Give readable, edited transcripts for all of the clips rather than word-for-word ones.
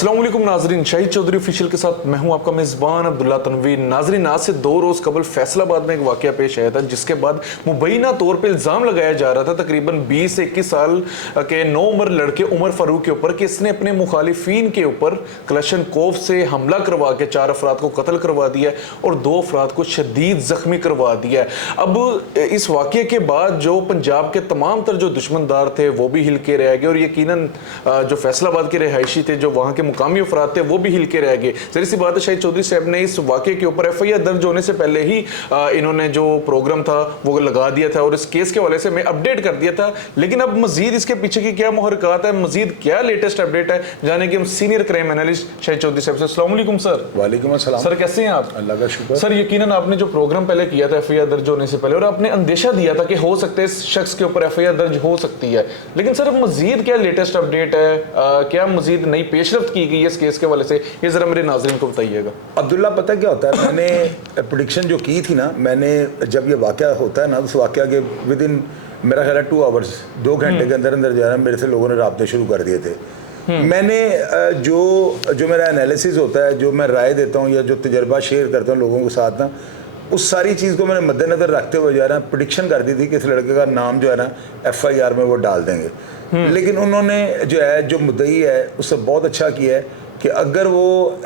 अस्सलाम वालेकुम नाजरीन, शाहिद चौधरी ऑफिशियल के साथ मैं हूं आपका मेज़बान अब्दुल्ला तनवीर। नाजरीन, आज से 2 रोज़ कबल फैसलाबाद में एक वाकया पेश आया था जिसके बाद मुबैना तौर पे इल्ज़ाम लगाया जा रहा था तकरीबन 20 से 21 साल के 9 उम्र लड़के उमर फारूक के ऊपर कि इसने अपने मुखालिफिन के ऊपर कलशनकोव से हमला करवा के 4 अफराद को कत्ल करवा दिया और 2 अफराद को शदीद ज़ख्मी करवा दिया। अब इस वाकये के बाद जो पंजाब के तमाम तर जो दुश्मनदार थे वो भी हिल के रह गए और यकीनन जो फैसलाबाद के रिहायशी थे, जो वहाँ के मुकामी अफराद थे, वो भी हिल के रह गए। जरी सी बात है, शाहिद चौधरी साहब ने इस वाकये के ऊपर FIR दर्ज होने से पहले ही इन्होंने जो प्रोग्राम था वो लगा दिया था और इस केस के हवाले से मैं अपडेट कर दिया था। लेकिन अब मजीद इसके पीछे की क्या मुहरकात है, मजीद क्या लेटेस्ट अपडेट है, जाने कि हम senior crime analyst Shahid Chaudhary साहब से। अस्सलाम वालेकुम सर। वालेकुम अस्सलाम सर, कैसे हैं आप? अल्लाह का शुक्र। सर, यकीनन आपने जो प्रोग्राम पहले किया था FIR दर्ज होने से पहले और आपने अंदेशा दिया था कि हो सकता है इस शख्स के ऊपर FIR दर्ज हो सकती है, लेकिन सर मजीद क्या लेटेस्ट अपडेट है, क्या मजीद नई पेशरफ्त की गई है इस केस के हवाले से, ये जरा मेरे नाज़रीन को बताइएगा। अब्दुल्ला, पता क्या होता है, मैंने प्रेडिक्शन जो की थी ना, मैंने जब ये वाकया होता है ना, उस वाकया के विद इन मेरा ख्याल है 2 आवर्स 2 घंटे के अंदर अंदर जो है ना मेरे से लोगों ने राब्ते शुरू कर दिए थे। मैंने जो मेरा एनालिसिस होता है, जो मैं राय देता हूँ या जो तजर्बा शेयर करता हूँ लोगों के साथ ना, उस सारी चीज़ को मैंने मद्देनज़र रखते हुए जो है ना प्रेडिक्शन कर दी थी कि इस लड़के का नाम जो है ना FIR में वो डाल देंगे। लेकिन उन्होंने जो है, जो मुद्दई है, उससे बहुत अच्छा किया है कि अगर वो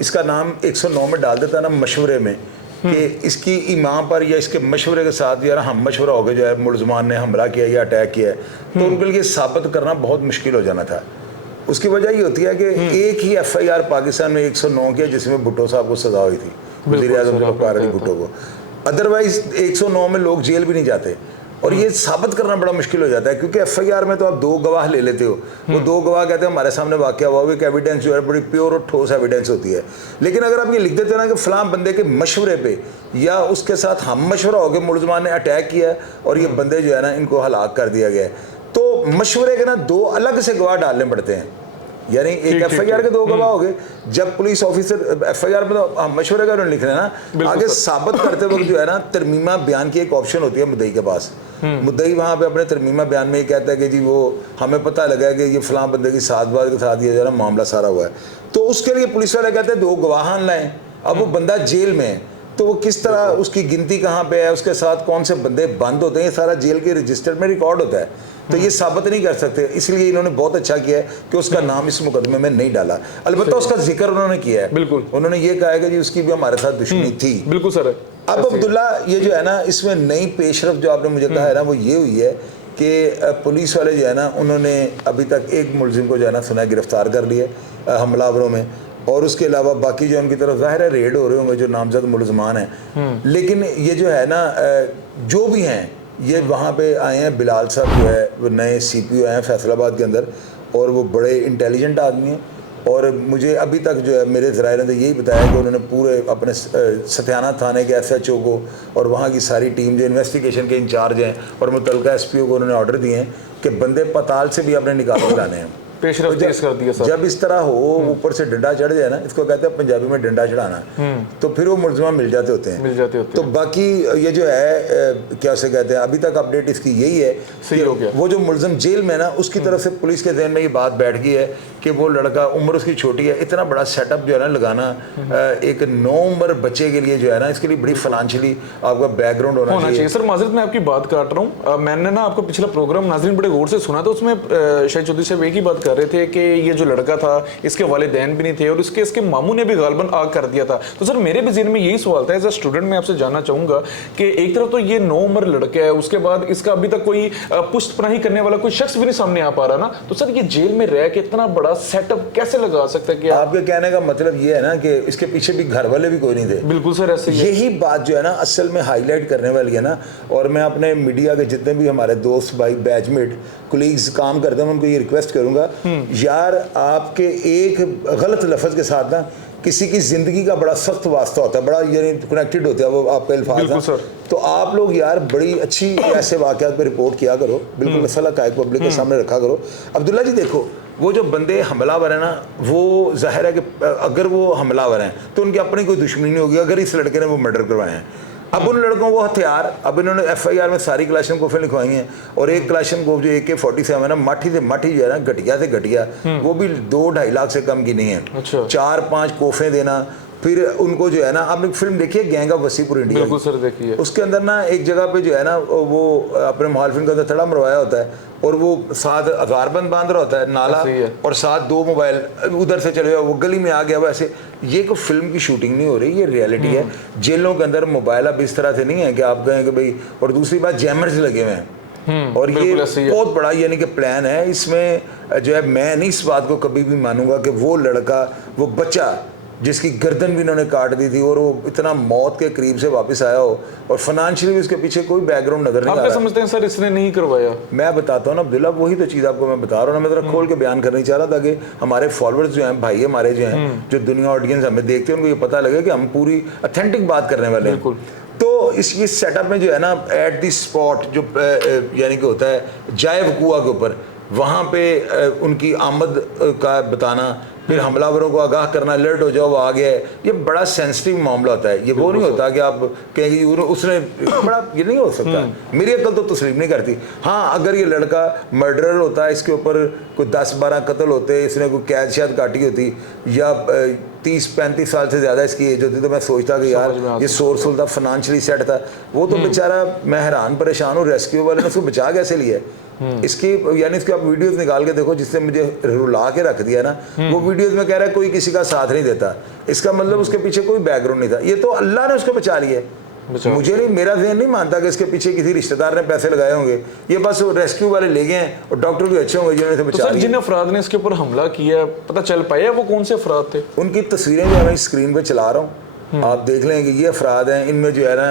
इसका नाम 109 में डाल देता ना मशवरे में कि इसकी इमाम पर या इसके मशवरे के साथ यार हम मशवरा हो गया जो है मुलजमान ने हमला किया या अटैक किया है, तो उनके लिए साबित करना बहुत मुश्किल हो जाना था। उसकी वजह ये होती है कि एक ही FIR पाकिस्तान में 109 किया जिसमें भुट्टो साहब को सज़ा हुई थी, वज़ीर-ए-आज़म ज़ुल्फ़िकार अली भुट्टो को। अदरवाइज 109 में लोग जेल भी नहीं जाते और ये साबित करना बड़ा मुश्किल हो जाता है क्योंकि FIR में तो आप 2 गवाह ले लेते हो, वो 2 गवाह कहते हैं हमारे सामने वाकया हुआ, वो एक एविडेंस जो है बड़ी प्योर और ठोस एविडेंस होती है। लेकिन अगर आप ये लिख देते हो ना कि फलां बंदे के मशवरे पे या उसके साथ हम मशवरा हो गया, मुलजमान ने अटैक किया और ये बंदे जो है ना इनको हलाक कर दिया गया है, तो मशवरे के ना 2 अलग से गवाह डालने पड़ते हैं। यानी एक FIR के 2 गवाह हो गए। जब पुलिस ऑफिसर FIR में तो मशवरे का लिख रहे हैं ना, आगे साबित करते वक्त जो है ना तरमीमा बयान की एक ऑप्शन होती है मुद्दई के पास। मुद्दई वहाँ पे अपने तरमीमा बयान में ये कहता है कि जी वो हमें पता लगा है कि ये फलां बंदे की 7 बार के साथ ये जो है ना मामला सारा हुआ है, तो उसके लिए पुलिस वाले कहते हैं 2 गवाह लाएं। अब वो बंदा जेल में है तो वो किस तरह, उसकी गिनती कहाँ पे है, उसके साथ कौन से बंदे बंद होते हैं, ये सारा जेल के रजिस्टर में रिकॉर्ड होता है, तो ये साबित नहीं कर सकते। इसलिए इन्होंने बहुत अच्छा किया है कि उसका नाम इस मुकदमे में नहीं डाला। अलबत्ता उसका जिक्र उन्होंने किया है, बिल्कुल उन्होंने ये कहा है कि जी उसकी भी हमारे साथ दुश्मनी थी। बिल्कुल सर। अब अब्दुल्ला, ये जो है ना इसमें नई पेशरफ जो आपने मुझे कहा है ना, वो ये हुई है कि पुलिस वाले जो है ना उन्होंने अभी तक एक मुलजिम को जो है ना सुना गिरफ्तार कर लिया हमलावरों में, और उसके अलावा बाकी जो उनकी तरफ ज़ाहिर है रेड हो रहे होंगे जो नामजद मुलजमान हैं। लेकिन ये जो है ना जो भी हैं ये वहाँ पे आए हैं। बिलाल साहब जो है वो नए CPO आए हैं फैसलाबाद के अंदर और वो बड़े इंटेलिजेंट आदमी हैं, और मुझे अभी तक जो है मेरे ज़राए ने तो यही बताया कि उन्होंने पूरे अपने सत्याना थाने के SHO को और वहाँ की सारी टीम जो इन्वेस्टिगेशन के इंचार्ज हैं और मुतल्लिका SPO को उन्होंने ऑर्डर दिए हैं कि बंदे पताल से भी अपने निकाल के लाने हैं। पेशरफ्त तेज कर दिया सर। जब इस तरह हो, ऊपर से डंडा चढ़ जाए ना, इसको कहते हैं पंजाबी में डंडा चढ़ाना, तो फिर वो मुलजमा मिल जाते होते हैं। तो बाकी ये जो है क्या उसे कहते हैं, अभी तक अपडेट इसकी यही है, सही हो गया। वो जो मुलजम जेल में ना उसकी तरफ से पुलिस के ज़हन में ये बात बैठ गई है कि वो लड़का, उम्र उसकी छोटी है, इतना बड़ा सेटअप जो है ना लगाना एक 9 उम्र बच्चे के लिए जो है ना, इसके लिए बड़ी फाइनेंशियली आपका बैकग्राउंड होना चाहिए। सर माजरत मैं आपकी बात काट रहा हूँ, मैंने ना आपका पिछला प्रोग्राम नाज़रीन बड़े गौर से सुना था, उसमें शाहिद चौधरी साहब एक ही बात कर रहे थे कि ये जो लड़का था इसके वालिदैन भी नहीं थे और इसके मामू ने भी गालबन आग कर दिया था। तो सर मेरे भी ज़हन में यही सवाल था, एज अ स्टूडेंट मैं आपसे जानना चाहूँगा कि एक तरफ तो ये 9 उम्र लड़का है, उसके बाद इसका अभी तक कोई पुष्टपनाही करने वाला कोई शख्स भी नहीं सामने आ पा रहा ना, तो सर ये जेल में रह के इतना बड़ा सेटअप कैसे लगा सकता है? कि आपके कहने का मतलब ये है ना कि इसके पीछे भी घर वाले भी कोई नहीं थे। बिल्कुल सर, ऐसे यही बात जो है ना असल में हाईलाइट करने वाली है ना, और मैं अपने मीडिया के जितने भी हमारे दोस्त भाई बैचमेट कोलीग्स काम करते हैं उनको ये रिक्वेस्ट करूंगा, यार आपके एक गलत लफ्ज़ के साथ ना किसी की ज़िंदगी का बड़ा सख्त वास्ता होता है, बड़ा यानी कनेक्टेड होता है वो आपका अल्फाज। तो आप लोग यार बड़ी अच्छी ऐसे वाक़यात पे रिपोर्ट किया करो, बिल्कुल असल हक़ाइक़ पब्लिक के सामने रखा करो। अब्दुल्ला जी देखो, वो जो बंदे हमलावर हैं ना, वो जाहिर है कि अगर वो हमलावर हैं तो उनकी अपनी कोई दुश्मनी नहीं होगी अगर इस लड़के ने वो मर्डर करवाए हैं। अब उन लड़कों को हथियार, अब इन्होंने FIR में सारी क्लाशनकोफ लिखवाई हैं और एक क्लाशनकोफ जो AK-47 है ना, माठी से माठी जो है ना, घटिया से घटिया, वो भी 2-2.5 लाख से कम की नहीं है। अच्छा। 4-5 कोफे देना, फिर उनको जो है ना, आपने फिल्म देखी है गैंग ऑफ वसीपुर इंडिया? बिल्कुल सर देखी है। उसके अंदर ना एक जगह पे जो है ना, वो अपने मुखालिफिन के अंदर थड़ा मरवाया होता है और वो साथ अगारबंद बांध रहा होता है नाला, और साथ 2 मोबाइल, उधर से चले जाओ, वो गली में आ गया। वैसे ये कोई फिल्म की शूटिंग नहीं हो रही, ये रियलिटी है। जेलों के अंदर मोबाइल अब इस तरह से नहीं है कि आप कहें कि भाई, और दूसरी बात जैमर्स लगे हुए हैं, और ये बहुत बड़ा यानी कि प्लान है इसमें जो है। मैं नहीं इस बात को कभी भी मानूंगा कि वो लड़का, वो बच्चा जिसकी गर्दन भी इन्होंने काट दी थी और वो इतना मौत के करीब से वापस आया हो, और फाइनेंशियली भी उसके पीछे कोई बैकग्राउंड नजर नहीं आ रहा। आप समझते हैं सर इसने नहीं करवाया? मैं बताता हूँ ना अब्दुल्ला, वही तो चीज़ आपको मैं बता रहा हूँ ना, मैं जरा खोल के बयान करनी चाह रहा था कि हमारे फॉलोअर्स जो हैं, भाई हमारे जो हैं, जो दुनिया ऑडियंस हमें देखते हैं, उनको ये पता लगे कि हम पूरी ऑथेंटिक बात करने वाले हैं। तो इस सेटअप में जो है ना, एट द स्पॉट जो यानी कि होता है जाए वकूआ के ऊपर, वहाँ पे उनकी आमद का बताना, फिर हमलावरों को आगाह करना, अलर्ट हो जाओ वो आ गया है, ये बड़ा सेंसिटिव मामला होता है। ये वो नहीं होता कि आप कहेंगे उसने बड़ा, ये नहीं हो सकता। मेरी अकल तो तस्लीम नहीं करती। हाँ, अगर ये लड़का मर्डरर होता है, इसके ऊपर कोई 10-12 कत्ल होते, इसने कोई कैद शायद काटी होती, या 30-35 साल से ज़्यादा इसकी एज होती, तो मैं सोचता कि यार ये सोर्सफुल था, फाइनेंशियली सेट था। वो तो बेचारा, मैं हैरान परेशान हूँ, रेस्क्यू वाले ने उसको बचा कैसे लिया। इसकी यानी इसके आप वीडियोस निकाल के देखो, जिसने मुझे रुला के रख दिया ना, वो वीडियोस में कह रहा है कोई किसी का साथ नहीं देता। इसका मतलब उसके पीछे कोई बैकग्राउंड नहीं था। ये तो अल्लाह ने उसको बचा लिया। मुझे नहीं, मेरा ज़हन नहीं मानता कि इसके पीछे किसी रिश्तेदार ने पैसे लगाए होंगे। ये बस रेस्क्यू वाले ले गए हैं, और डॉक्टर भी अच्छे होंगे जिन्होंने बचा लिया। जिन अफराद ने इसके ऊपर हमला किया, पता चल पाया वो कौन से अफराद थे? उनकी तस्वीरें जो है मैं स्क्रीन पे चला रहा हूँ, आप देख लें कि ये अफराद हैं। इनमें जो है ना,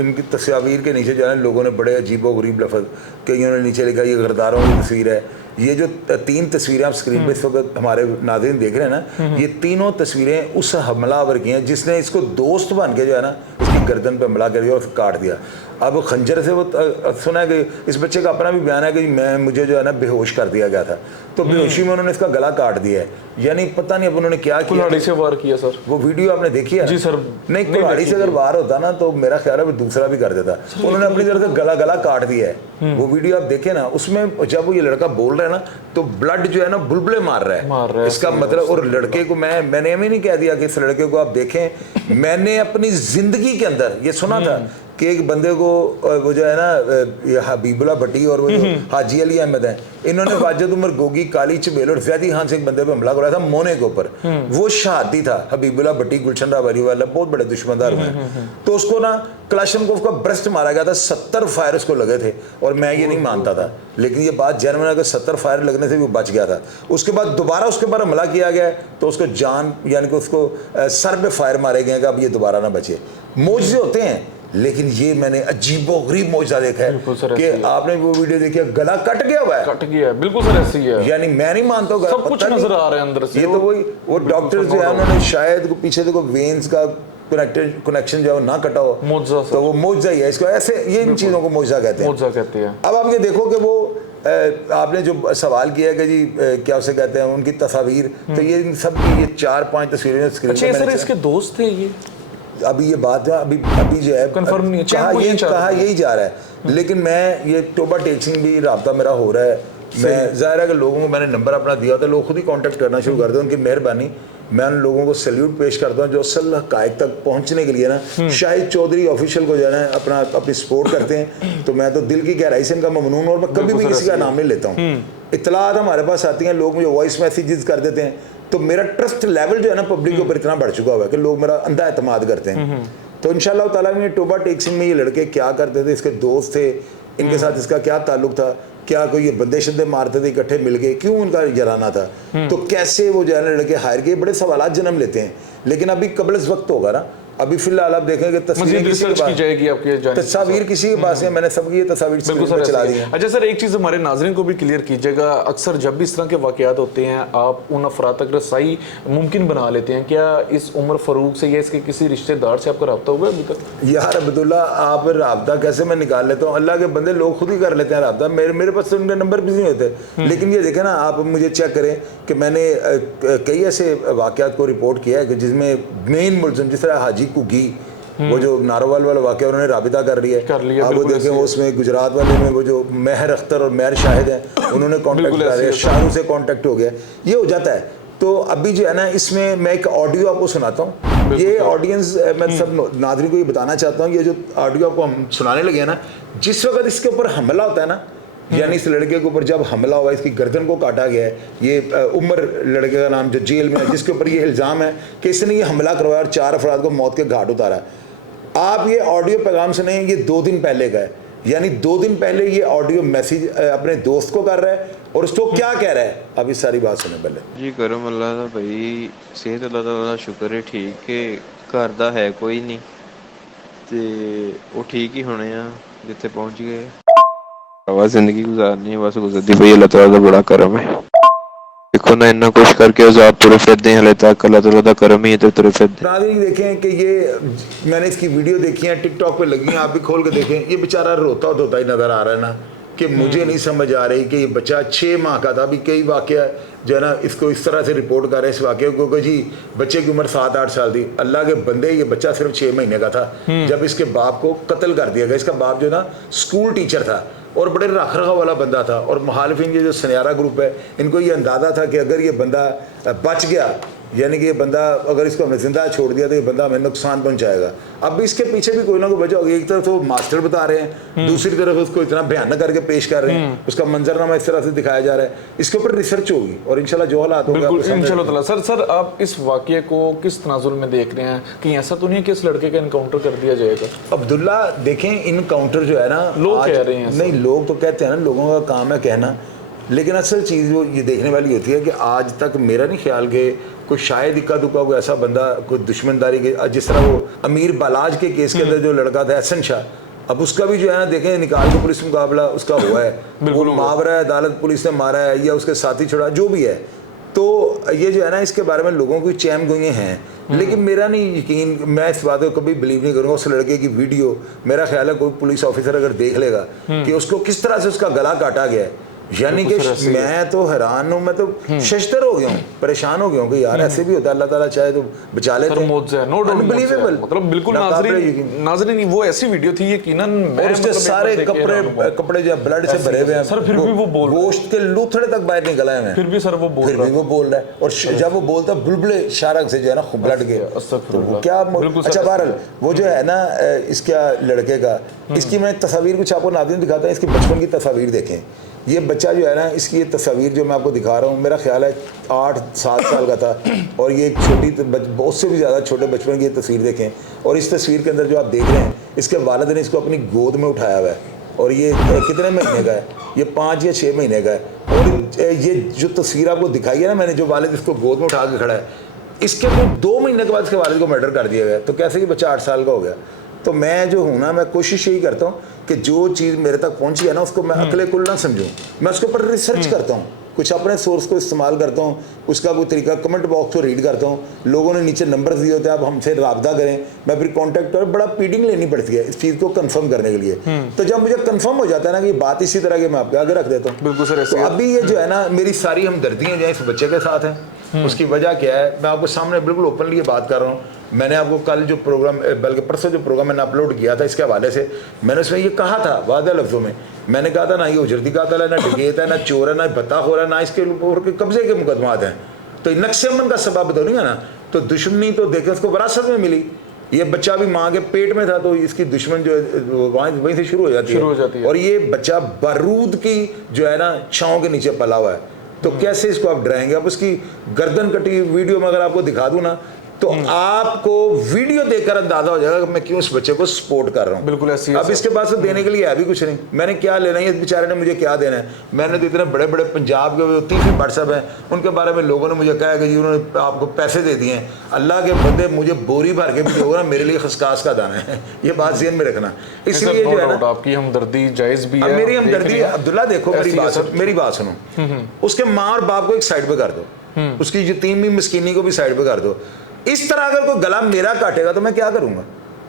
इनकी तस्वीर के नीचे जो है ना, लोगों ने बड़े अजीब व गरीब लफ्ज़, कईयों ने नीचे लिखा ये गरदारों की तस्वीर है। ये जो 3 तस्वीरें आप स्क्रीन पे इस वक्त हमारे नाज़रीन देख रहे हैं ना, ये तीनों तस्वीरें उस हमलावर की हैं जिसने इसको दोस्त बन के जो है ना, इसकी गर्दन पे हमला कर दिया और काट दिया। अब खंजर से वो सुना है कि इस बच्चे का अपना भी बयान है कि मुझे जो है ना बेहोश कर दिया गया था, तो बेहोशी में उन्होंने इसका गला काट दिया है। यानी पता नहीं अब उन्होंने क्या किया। कुल्हाड़ी से वार किया सर? वो वीडियो आपने देखी है? जी सर। नहीं, कुल्हाड़ी से अगर वार होता ना तो मेरा ख्याल है वो दूसरा भी कर देता। उन्होंने अपनी तरफ से गला काट दिया है। वो वीडियो आप देखें ना, उसमें जब वो ये लड़का बोल रहा है ना, तो ब्लड जो है ना बुलबुले मार रहा है। इसका मतलब, और लड़के को मैंने ये नहीं कह दिया कि इस लड़के को आप देखें, मैंने अपनी जिंदगी के अंदर ये सुना था कि एक बंदे को, वो जो है ना हबीबुल्ला भट्टी और वो जो हाजी अली अहमद हैं, इन्होंने वाजिद उमर गोगी, काली चबेल और ज़ैदी खान से एक बंदे पे हमला कराया था मोने के ऊपर। वो शहादी था हबीबुल्ला भट्टी, गुलशन रावरी वाला, बहुत बड़े दुश्मनदार हुए। तो उसको ना क्लाशनकोफ का ब्रस्ट मारा गया था, 70 फायर उसको लगे थे, और मैं ये नहीं मानता था, लेकिन ये बात जेन्युइन है कि 70 फायर लगने से भी वो बच गया था। उसके बाद दोबारा उसके ऊपर हमला किया गया, तो उसको जान यानी कि उसको सर पे फायर मारे गए कि अब ये दोबारा ना बचे। मौजज़े होते हैं, लेकिन ये मैंने अजीबो गरीब मौजज़ा देखा है कि आपने वो वीडियो देखी, गला कट गया हुआ है। कट गया है, बिल्कुल सर ऐसे ही है। यानी मैं नहीं मानता हूँ, सब कुछ नजर आ रहा है अंदर से। ये तो वही वो डॉक्टर जो है उन्होंने शायद पीछे देखो वेन्स का कनेक्शन जो है ना कटा हो, तो वो मौजज़ा ही है। इसको ऐसे ये इन चीज़ों को मौजज़ा कहते हैं। अब आप ये देखो कि वो आपने जो सवाल किया है कि जी क्या उसे कहते हैं उनकी तस्वीर, तो ये इन सब की ये 4-5 तस्वीरें स्क्रीन पे। सर इसके दोस्त थे ये? अभी ये बात है, अभी जो है कंफर्म नहीं है, कहा यही जा रहा है। लेकिन मैं ये टोबा टेक्सिंग भी रब्ता मेरा हो रहा है। मैं ज़ाहिर है कि लोगों को मैंने नंबर अपना दिया था, लोग खुद ही कांटेक्ट करना शुरू कर दें, उनकी मेहरबानी। मैं उन लोगों को सैल्यूट पेश करता हूँ जो असल हक़ाइक़ तक पहुँचने के लिए ना शाहिद चौधरी ऑफिशियल को जो है ना अपनी सपोर्ट करते हैं। तो मैं तो दिल की गहराई से इनका ममनून, और मैं कभी भी किसी का नाम नहीं लेता हूँ। इत्तलात हमारे पास आती हैं, लोग मुझे वॉइस मैसेजेस कर देते हैं, तो मेरा ट्रस्ट लेवल जो है ना पब्लिक के ऊपर इतना बढ़ चुका हुआ है कि लोग मेरा अंधा एतमाद करते हैं। तो इंशाल्लाह ताला में टोबा टेक्सिंग में ये लड़के क्या करते थे, इसके दोस्त थे, इनके साथ इसका क्या ताल्लुक था, क्या कोई ये बंदे शंदे मारते थे, इकट्ठे मिल गए, क्यों उनका जराना था, तो कैसे वो जो है ना लड़के हायर किए, बड़े सवालात जन्म लेते हैं। लेकिन अभी कबल वक्त होगा ना, अभी फिलहाल आप देखेंगे तस्वीरें किसी के पास जाएगी, आपकी तस्वीर किसी के पास है। मैंने सबकी ये तस्वीर चला दी है। अच्छा सर, एक चीज़ हमारे नाज़रीन को भी क्लियर कीजिएगा, अक्सर जब भी इस तरह के वाक़यात होते हैं आप उन अफराद तक रसाई मुमकिन बना लेते हैं। क्या इस उमर फ़ारूक से या इसके किसी रिश्तेदार से आपका रब्ता हुआ अभी तक? यार अब्दुल्ला, आप रब्ता कैसे मैं निकाल लेता हूँ, अल्लाह के बंदे लोग खुद ही कर लेते हैं रब्ता। मेरे पास तो उनके नंबर भी नहीं होते। लेकिन ये देखें ना, आप मुझे चेक करें कि मैंने कई ऐसे वाक़यात को रिपोर्ट किया है कि जिसमें मेन मुलज़िम जिस तरह हाजी कुगी वो जो नारोवाल वाला वाकया उन्होंने राबिता कर लिया है, आप वो देखें उसमें गुजरात वाले में वो जो महर अख्तर और महर शाहिद हैं उन्होंने कॉन्टेक्ट कर दिया, शाहरुख से कॉन्टेक्ट हो गया, ये हो जाता है। तो अभी जो है ना इसमें मैं एक ऑडियो आपको सुनाता हूँ, ये ऑडियंस मैं सब नाज़रीन को ये बताना चाहता हूँ, ये जो ऑडियो आपको हम सुनाने लगे हैं ना, जिस वक्त इसके ऊपर हमला होता है ना, यानी इस लड़के के ऊपर जब हमला हुआ, इसकी गर्दन को काटा गया है, ये उमर लड़के का नाम जो जेल में है, जिसके ऊपर ये इल्ज़ाम है कि इसने ये हमला करवाया और 4 अफराद को मौत के घाट उतारा। आप ये ऑडियो पैगाम सुने, ये 2 दिन पहले का है, यानी 2 दिन पहले ये ऑडियो मैसेज अपने दोस्त को कर रहा है और उसको क्या कह रहा है, अब इस सारी बात सुने पहले जी। करम अल्लाह दा भाई, सेहत अल्लाह दा शुक्र है ठीक है, घर दा है कोई नहीं ते वो ठीक ही होने आ जिथे पहुंच गए। आवाज जिंदगी गुजारनी है, बस गुजरती भाई, अल्लाह ताला दा बड़ा करम है। देखो ना इतना कुछ करके आजाद तुरे फिरते हैं, हले तक अल्लाह ताला दा करम ही है तो तुरे फिरते। नाज़रीन देखें कि ये मैंने इसकी वीडियो देखी है, टिकटॉक पे लगी है, आप भी खोल के देखें, ये बेचारा रोता ही नजर आ रहा है ना, कि मुझे नहीं समझ आ रही कि ये बच्चा 6 माह का था। अभी कई वाकया जो है ना इसको इस तरह से रिपोर्ट कर रहे हैं इस वाकये को कि जी बच्चे की उम्र 7-8 साल थी। अल्लाह के बंदे, ये बच्चा सिर्फ 6 महीने का था जब इसके बाप को कत्ल कर दिया गया। इसका बाप जो ना स्कूल टीचर था और बड़े रख रखाव वाला बंदा था, और मुखालिफिन ये जो सन्यारा ग्रुप है इनको ये अंदाज़ा था कि अगर ये बंदा बच गया, यानी कि ये बंदा अगर इसको हमने जिंदा छोड़ दिया तो ये बंदा हमें नुकसान पहुंचाएगा। अब इसके पीछे भी कोई ना कोई वजह होगी। एक तरफ तो मास्टर बता रहे हैं, दूसरी तरफ उसको इतना भयानक करके पेश कर रहे हैं, उसका मंजरनामा इस तरह से दिखाया जा रहा है। इसके ऊपर रिसर्च होगी और इंशाल्लाह जो हालात होगा इंशाल्लाह। सर आप इस वाकये को किस तनाजुल में देख रहे हैं? कि ऐसा तो नहीं है कि इस लड़के का इनकाउंटर कर दिया जाएगा? अब्दुल्ला देखें, इनकाउंटर जो है ना, लोग कह रहे हैं, नहीं लोग तो कहते हैं ना, लोगों का काम है कहना, लेकिन असल चीज़ वो ये देखने वाली होती है कि आज तक मेरा नहीं ख्याल कि कोई शायद इक्का दुक्का कोई ऐसा बंदा कोई दुश्मनदारी के, जिस तरह वो अमीर बालाज के केस के अंदर जो लड़का था एहसन शाह, अब उसका भी जो है ना देखें निकाल के पुलिस मुकाबला उसका हुआ है, वो मुहावरा है, अदालत पुलिस ने मारा है या उसके साथी छोड़ा, जो भी है। तो ये जो है ना इसके बारे में लोगों की चैम गोइयाँ हैं, लेकिन मेरा नहीं यकीन, मैं इस बात को कभी बिलीव नहीं करूँगा। उस लड़के की वीडियो मेरा ख्याल है कोई पुलिस ऑफिसर अगर देख लेगा कि उसको किस तरह से उसका गला काटा गया है, यानी कि मैं तो हैरान हूँ, मैं तो शशतर हो गया हूँ, परेशान हो गया हूँ कि यार ऐसे भी होता है, अल्लाह ताला चाहे तो बचा लेते हैं। अनबिलीवेबल, मतलब बिल्कुल नाज़रीन वो ऐसी वीडियो थी यकीनन, और उसके सारे कपड़े जो ब्लड से भरे हुए हैं सर, फिर भी वो बोल रहा है, गोश्त के लूथड़े तक बाहर निकल आए हैं, फिर भी सर वो बोल रहा है। और जब वो बोलता है बुलबुले शारक से जो है ना ब्लड के, तो क्या अच्छा बहरहाल वो जो है ना इसका लड़के का, इसकी मैं तस्वीर कुछ आपको नाज़रीन दिखाता हूँ, इसकी बचपन की तस्वीर देखें। ये बच्चा जो है ना, इसकी ये तस्वीर जो मैं आपको दिखा रहा हूँ, मेरा ख्याल है 8-7 साल का था, और ये एक छोटी बहुत से भी ज़्यादा छोटे बचपन की ये तस्वीर देखें। और इस तस्वीर के अंदर जो आप देख रहे हैं, इसके वालिद ने इसको अपनी गोद में उठाया हुआ है, और ये कितने महीने का है, ये 5 या 6 महीने का है। और ये जो तस्वीर आपको दिखाई है ना मैंने, जो वालिद इसको गोद में उठा के खड़ा है, इसके 2 महीने के बाद इसके वालिद को मर्डर कर दिया गया। तो कैसे कि बच्चा 8 साल का हो गया। तो मैं जो हूँ ना, मैं कोशिश यही करता हूँ कि जो चीज़ मेरे तक पहुँची है ना, उसको मैं अकले कुल ना समझूँ, मैं उसके ऊपर रिसर्च करता हूँ, कुछ अपने सोर्स को इस्तेमाल करता हूँ, उसका कोई तरीका कमेंट बॉक्स को रीड करता हूँ, लोगों ने नीचे नंबर दिए होते हैं, आप हमसे रब्ता करें, मैं फिर कांटेक्ट कर, बड़ा पीडिंग लेनी पड़ती है इस चीज़ को कंफर्म करने के लिए। तो जब मुझे कंफर्म हो जाता है ना कि बात इसी तरह की, मैं आपके आगे रख देता हूँ। बिल्कुल सर। तो अभी ये जो है ना, मेरी सारी हमदर्दियाँ जो है इस बच्चे के साथ हैं। उसकी वजह क्या है, मैं आपको सामने बिल्कुल ओपनली ये बात कर रहा हूँ। मैंने आपको कल जो प्रोग्राम, बल्कि परसों जो प्रोग्राम मैंने अपलोड किया था इसके हवाले से, मैंने उसमें ये कहा था वादा लफ्ज़ों में, मैंने कहा था ना ये उजरती कातिल है, ना डकैत है, ना चोर है, ना बता हो रहा है, ना इसके ऊपर कब्जे के मुकदमात हैं। तो नक्शे अमन का सबब तो नहीं है ना। तो दुश्मनी तो देखें उसको विरासत में मिली, ये बच्चा भी माँ के पेट में था, तो इसकी दुश्मन जो वहीं से शुरू हो जाती है। और ये बच्चा बारूद की जो है ना छाँव के नीचे पला हुआ है, तो कैसे इसको आप डराएंगे? आप उसकी गर्दन कटी वीडियो में अगर आपको दिखा दूँ ना, तो आपको वीडियो देखकर अंदाजा हो जाएगा कि मैं क्यों इस बच्चे को सपोर्ट कर रहा हूँ। बिल्कुल ऐसी। अब इसके पास तो देने के लिए है भी कुछ नहीं, मैंने क्या लेना है, इस बेचारे ने मुझे क्या देना है। मैंने तो इतने बड़े बड़े पंजाब के 30 व्हाट्सएप हैं, उनके बारे में लोगों ने मुझे कहा कि जी उन्होंने आपको पैसे दे दिए हैं। अल्लाह के बंदे, मुझे बोरी भर के भी दोगे ना, मेरे लिए खसकास का दाना है, ये बात ज़हन में रखना। इसलिए जो है ना, आपकी हमदर्दी जायज़ भी है। मेरी हमदर्दी, अब्दुल्ला देखो मेरी बात सुनो, उसके माँ और बाप को एक साइड पे कर दो, उसकी यतीमी मिस्कीनी को भी साइड पे कर दो। इस तरह अगर कोई गला मेरा काटेगा तो मैं क्या करूंगा?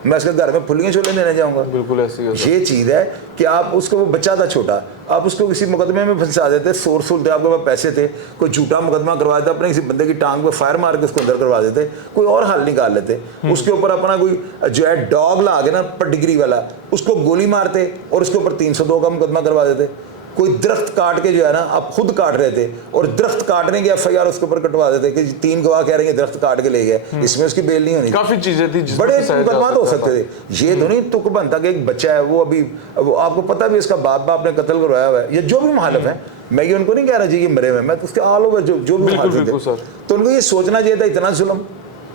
मैं उसके घर में फुलियाँ छोले देने जाऊँगा? बिल्कुल ऐसी है सर। ये चीज़ है कि आप उसको, वो बच्चा था छोटा, आप उसको किसी मुकदमे में फंसा देते, सोर्स थे, आपके पास पैसे थे, कोई झूठा मुकदमा करवा देते, अपने किसी बंदे की टांग पे फायर मार के उसको अंदर करवा देते, कोई और हल निकाल लेते, उसके ऊपर अपना कोई जो है डॉग ला के ना पेडिग्री वाला, उसको गोली मारते और उसके ऊपर 302 का मुकदमा करवा देते। कोई दरख्त काट के जो है ना, आप खुद काट रहे थे और दरख्त काटने की FIR उसके ऊपर कटवा देते कि 3 गवाह कह रहे हैं दरख्त काट के ले गए, इसमें उसकी बेल नहीं होनी। काफी चीजें थी, बड़े मुकदमा हो सकते थे। ये तो नहीं तुक बनता कि एक बच्चा है वो अभी, वो आपको पता भी इसका बाप ने कत्ल करवाया हुआ है, या जो भी मुखालिफ है, मैं ये उनको नहीं कह रहा जी ये मरे हुए, मैं तो उसके ऑल ओवर जो भी मुखालिफ थे, तो उनको ये सोचना चाहिए था इतना जुल्म।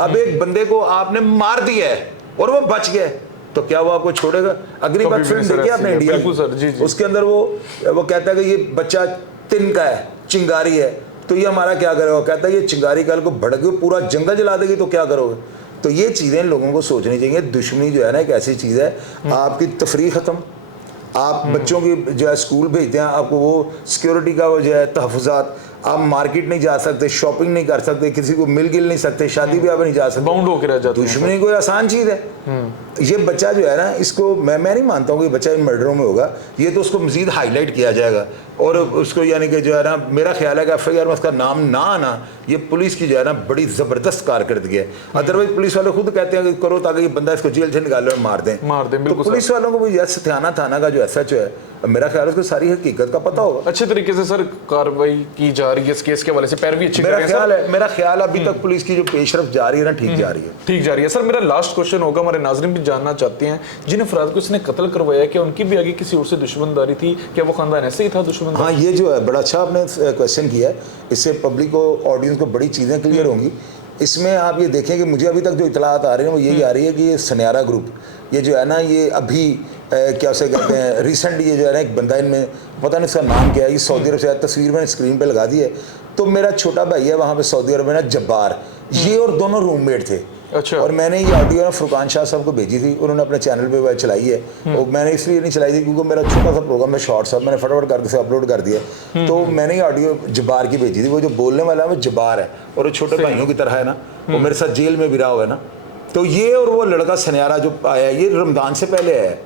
अब एक बंदे को आपने मार दिया है और वो बच गए, तो क्या वो आपको छोड़ेगा? अगली बात फिल्म देखी आपने इंडिया की, उसके अंदर वो कहता है कि ये बच्चा तिनका है, चिंगारी है, तो ये हमारा क्या करेगा? कहता है ये चिंगारी कल को भड़क के पूरा जंगल जला देगी तो क्या करोगे? तो ये चीज़ें लोगों को सोचनी चाहिए। दुश्मनी जो है ना एक ऐसी चीज़ है, आपकी तफरीह ख़त्म, आप बच्चों की जो है स्कूल भेजते हैं, आपको वो सिक्योरिटी का वो जो है तहफ़्फ़ुज़ात, आप मार्केट नहीं जा सकते, शॉपिंग नहीं कर सकते, किसी को मिल गिल नहीं सकते, शादी ब्याह में नहीं जा सकते, बाउंड होकर रह जाते हैं। दुश्मनी कोई आसान चीज़ है। ये बच्चा जो है ना, इसको मैं नहीं मानता हूँ कि बच्चा इन मर्डरों में होगा, ये तो उसको मज़ीद हाईलाइट किया जाएगा और उसको यानी कि जो है ना, मेरा ख्याल है कि FIR में उसका नाम ना आना, ये पुलिस की जो है ना बड़ी ज़बरदस्त कारकर्दगी है। अदरवाइज पुलिस वाले खुद कहते हैं कि करो ताकि ये बंदा इसको जेल से निकाले और मार दें। तो पुलिस वालों को भी सत्याना थाना का जो SHO है, मेरा ख्याल है उसको सारी हकीकत का पता होगा। अच्छे तरीके से सर कार्रवाई की जा रही है इस केस के हवाले से, पैरवी अच्छी कर रहे हैं। मेरा ख्याल अभी तक पुलिस की जो पेशरफ जा रही है ना, ठीक जा रही है, ठीक जा रही है। सर मेरा लास्ट क्वेश्चन होगा, हमारे नाज़रीन भी जानना चाहते हैं, जिन अफराद को इसने कत्ल करवाया, क्या उनकी भी आगे किसी और से दुश्मनदारी थी? क्या वो खानदान ऐसे ही था दुश्मन? हाँ, ये जो है बड़ा अच्छा आपने क्वेश्चन किया है, इससे पब्लिक को, ऑडियंस को बड़ी चीज़ें क्लियर होंगी। इसमें आप ये देखें कि मुझे अभी तक जो इतलात आ रही हैं वो यही आ रही है कि ये सन्यारा ग्रुप, ये जो है ना, ये अभी क्या उसे कहते हैं, रिसेंट ये जो है ना एक बंदा, इनमें पता नहीं उसका नाम क्या है, ये सऊदी अरब से, तस्वीर मैंने स्क्रीन पे लगा दी है, तो मेरा छोटा भाई है वहाँ पे सऊदी अरब में ना, जब्बार, ये और दोनों रूममेट थे। अच्छा। और मैंने ये ऑडियो ना फुरकान शाह साहब को भेजी थी, उन्होंने अपने चैनल पे वह चलाई है, और मैंने इसलिए नहीं चलाई थी क्योंकि मेरा छोटा सा प्रोग्राम में शॉर्ट्स है, मैंने फटाफट करके से अपलोड कर दिया, तो मैंने ये ऑडियो जब्बार की भेजी थी। वो जो बोलने वाला है वो जब्बार है और वो छोटे भाइयों की तरह है ना, वो मेरे साथ जेल में भी रहा हुआ है ना। तो ये और वो लड़का सन्यारा जो आया, ये रमज़ान से पहले है,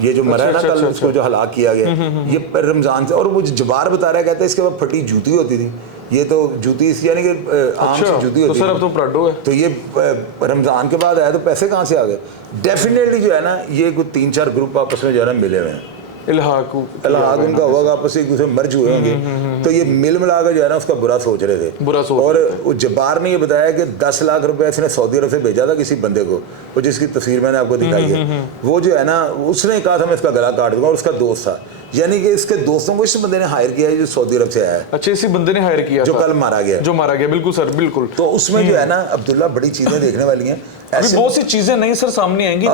ये जो मरा है ना कल, उसको जो हलाक किया गया, ये रमज़ान से। और वो जब्बार बता रहा है, कहते हैं इसके बाद फटी जूती होती थी, ये तो जूती इस यानी कि आम से जूती होती है। तो सर अब तो प्राडो है, तो ये रमज़ान के बाद आया, तो पैसे कहाँ से आ गए? डेफिनेटली जो है ना, ये कुछ 3-4 ग्रुप आपस में जो है ना मिले हुए हैं, इल्हाक उनका होगा, आपस में एक दूसरे मर्ज हुए होंगे, तो ये मिल मिला कर जो है ना उसका बुरा सोच रहे थे। और वो जब्बार ने ये बताया कि 10 लाख रुपए इसने सऊदी अरब से भेजा था किसी बंदे को, वो जिसकी तस्वीर मैंने आपको दिखाई है, वो जो है ना, उसने कहा था मैं इसका गला काट दूंगा, और उसका दोस्त था, यानी कि इसके दोस्तों को इस बंदे ने हायर किया है जो सऊदी अरब से आया है। अच्छा, इसी बंदे ने हायर किया जो कल मारा गया, बिल्कुल सर, बिल्कुल। तो उसमें जो है ना अब्दुल्ला, बड़ी चीजें देखने वाली हैं, ऐसी बहुत सी चीजें नहीं सर सामने आएंगी,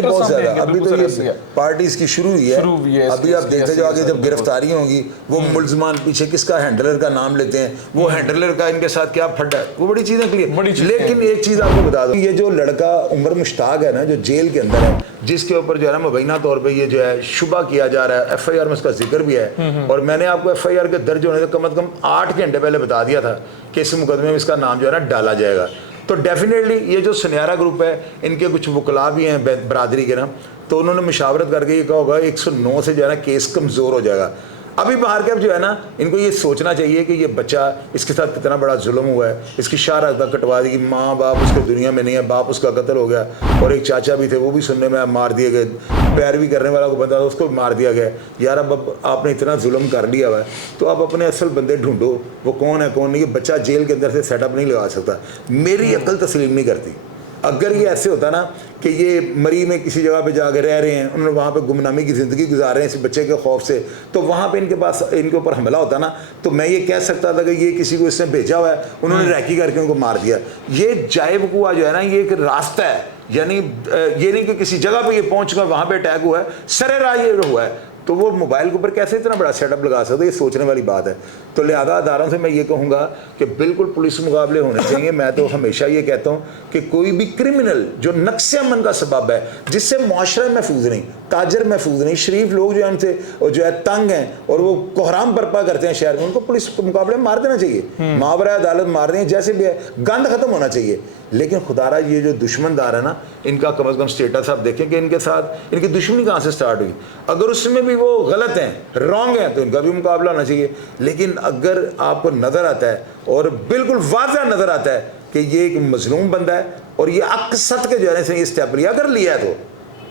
बहुत ज्यादा। अभी तो ये पार्टी इसकी शुरू हुई है, अभी आप देखते जाओ आगे जब गिरफ्तारी होगी, वो मुल्ज़मान पीछे किसका हैंडलर का नाम लेते हैं, वो हैंडलर का इनके साथ क्या फड्डा है, वो बड़ी चीजें क्लियर। लेकिन एक चीज आपको बता दूं, ये जो लड़का उमर मुश्ताक है ना, जो जेल के अंदर है, जिसके ऊपर जो है ना मुबैना तौर पर ये जो है शुबा किया जा रहा है, FIR में उसका जिक्र भी है, और मैंने आपको FIR के दर्ज होने से कम से कम 8 घंटे पहले बता दिया था कि इस मुकदमे में इसका नाम जो है ना डाला जाएगा। तो डेफिनेटली ये जो सन्यारा ग्रुप है, इनके कुछ वकला भी हैं बरादरी के ना, तो उन्होंने मुशावरत करके ये कहा होगा 109 से जो है ना केस कमज़ोर हो जाएगा। अभी बाहर के अब जो है ना, इनको ये सोचना चाहिए कि ये बच्चा, इसके साथ कितना बड़ा जुल्म हुआ है, इसकी शाहरत कटवा दी, माँ बाप उसके दुनिया में नहीं है, बाप उसका कत्ल हो गया, और एक चाचा भी थे वो भी सुनने में मार दिए गए, पैरवी करने वाला को बंदा था उसको मार दिया गया। यार अब आपने इतना जुल्म कर लिया हुआ है, तो आप अपने असल बंदे ढूंढो, वो कौन है कौन नहीं। ये बच्चा जेल के अंदर से सेटअप नहीं लगा सकता, मेरी अक्ल तस्लीम नहीं करती। अगर ये ऐसे होता ना कि ये मरी में किसी जगह पे जाकर रह रहे हैं, उन्होंने वहाँ पे गुमनामी की ज़िंदगी गुजार रहे हैं इस बच्चे के खौफ से, तो वहाँ पे इनके ऊपर हमला होता ना, तो मैं ये कह सकता था कि ये किसी को इसने भेजा हुआ है, उन्होंने रैकी करके उनको मार दिया। ये जायब कुआ जो है ना, ये एक रास्ता है, यानी ये नहीं कि किसी जगह पे ये पहुँच कर वहाँ पे अटैक हुआ है, सरेराह ये हुआ है। तो वो मोबाइल के ऊपर कैसे इतना बड़ा सेटअप लगा सकते, ये सोचने वाली बात है। तो लिहाजा अदारों से मैं ये कहूँगा कि बिल्कुल पुलिस मुकाबले होने चाहिए। मैं तो हमेशा ये कहता हूँ कि कोई भी क्रिमिनल जो नक्शे अमन का सबब है, जिससे मुआशरा महफूज नहीं, ताजर महफूज नहीं, शरीफ लोग जो है उनसे जो है तंग हैं और वो कोहराम बर्पा करते हैं शहर में, उनको पुलिस मुकाबले मार देना चाहिए, मावरा अदालत मार दें, जैसे भी है, गंद खत्म होना चाहिए। लेकिन खुदारा ये जो दुश्मनदार है ना, इनका कम अज़ कम स्टेटस आप देखें कि इनके साथ इनकी दुश्मनी कहाँ से स्टार्ट हुई। अगर उसमें भी वो गलत हैं, रॉन्ग हैं, तो इनका भी मुकाबला होना चाहिए। लेकिन अगर आपको नज़र आता है और बिल्कुल वाज़ह नज़र आता है कि ये एक मजलूम बंदा है और ये अक्सर के जरिए से ये स्टेप लिया, अगर लिया है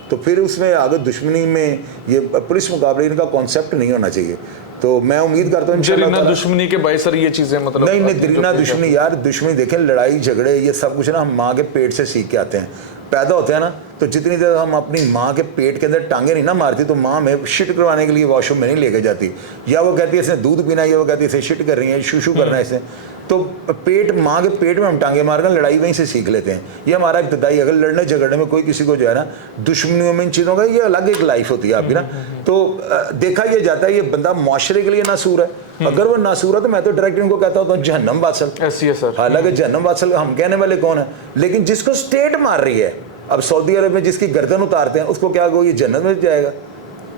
तो फिर उसमें आगे दुश्मनी में ये पुलिस मुकाबले इनका कॉन्सेप्ट नहीं होना चाहिए। तो मैं उम्मीद करता हूँ दरीना दुश्मनी के बाई सर ये चीजें मतलब नहीं दरीना दुश्मनी, यार दुश्मनी देखें, लड़ाई झगड़े ये सब कुछ ना हम माँ के पेट से सीख के आते हैं। पैदा होते हैं ना, तो जितनी देर हम अपनी माँ के पेट के अंदर टांगे नहीं ना मारती, तो माँ हमें शिट करवाने के लिए वॉशरूम में नहीं लेके जाती, या वो कहती है इसने दूध पीना है, या वो कहती है इसे शिट कर रही है, शूशू करना है इसे। तो पेट, माँ के पेट में हम टांगे मारकर लड़ाई वहीं से सीख लेते हैं। ये हमारा इब्तदाई, अगर लड़ने झगड़ने में कोई किसी को जो है ना दुश्मनियों में इन चीज़ों का, ये अलग एक लाइफ होती है आपकी ना। तो देखा यह जाता है ये बंदा मुआशरे के लिए नासूर है, अगर वो नासूर है तो मैं तो डायरेक्ट इनको कहता हूँ जहन्नम वासल। ऐसी है सर। हालांकि जहन्नम वासल हम कहने वाले कौन है, लेकिन जिसको स्टेट मार रही है, अब सऊदी अरब में जिसकी गर्दन उतारते हैं उसको क्या ये जन्नत में जाएगा।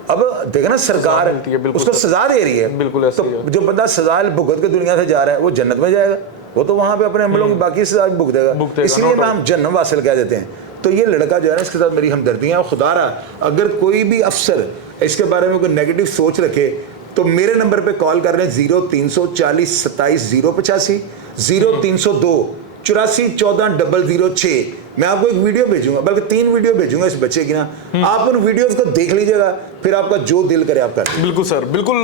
अब देखना सरकार उसको सजा दे रही है, बिल्कुल। तो जो बंदा सजा भुगत के दुनिया से जा रहा है वो जन्नत में जाएगा, वो तो वहां पे अपने अमलों की बाकी सजा भुगतेगा। इसलिए हम जन्नत वासिल कह देते हैं। तो ये लड़का जो है ना, इसके साथ मेरी हमदर्दी है। और खुदारा अगर कोई भी अफसर इसके बारे में कोई नेगेटिव सोच रखे तो मेरे नंबर पे कॉल कर रहे हैं 0340 27 085 0302 84 14 006। मैं आपको एक वीडियो भेजूंगा, बल्कि 3 वीडियो भेजूंगा इस बच्चे की ना, आप उन वीडियोस को देख लीजिएगा, फिर आपका जो दिल करे आप कर। बिल्कुल सर, बिल्कुल।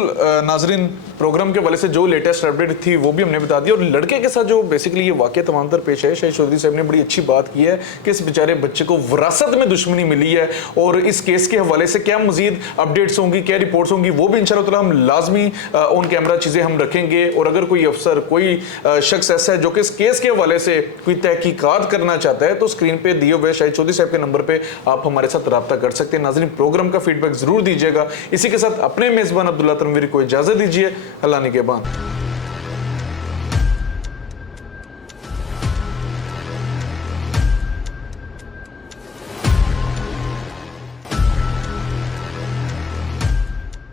नाजरीन, प्रोग्राम के वाले से जो लेटेस्ट अपडेट थी वो भी हमने बता दी, और लड़के के साथ जो बेसिकली ये वाकया तमाम तर पेश है, शाहिद चौधरी साहब ने बड़ी अच्छी बात की है कि इस बेचारे बच्चे को विरासत में दुश्मनी मिली है, और इस केस के हवाले से क्या मजीद अपडेट्स होंगी, क्या रिपोर्ट्स होंगी, वो भी इंशाअल्लाह ताला हम लाजमी ऑन कैमरा चीज़ें हम रखेंगे। और अगर कोई अफसर, कोई शख्स ऐसा है जो कि इस केस के हवाले से कोई तहकीकात करना चाहता है, तो स्क्रीन पे दिए हुए शाहिद चौधरी साहब के नंबर पे आप हमारे साथ रब्ता कर सकते हैं। नाज़रीन, प्रोग्राम का फीडबैक जरूर दीजिएगा। इसी के साथ अपने मेजबान अब्दुल्ला तनवीर को इजाजत दीजिए। अल्लाह निगहबान।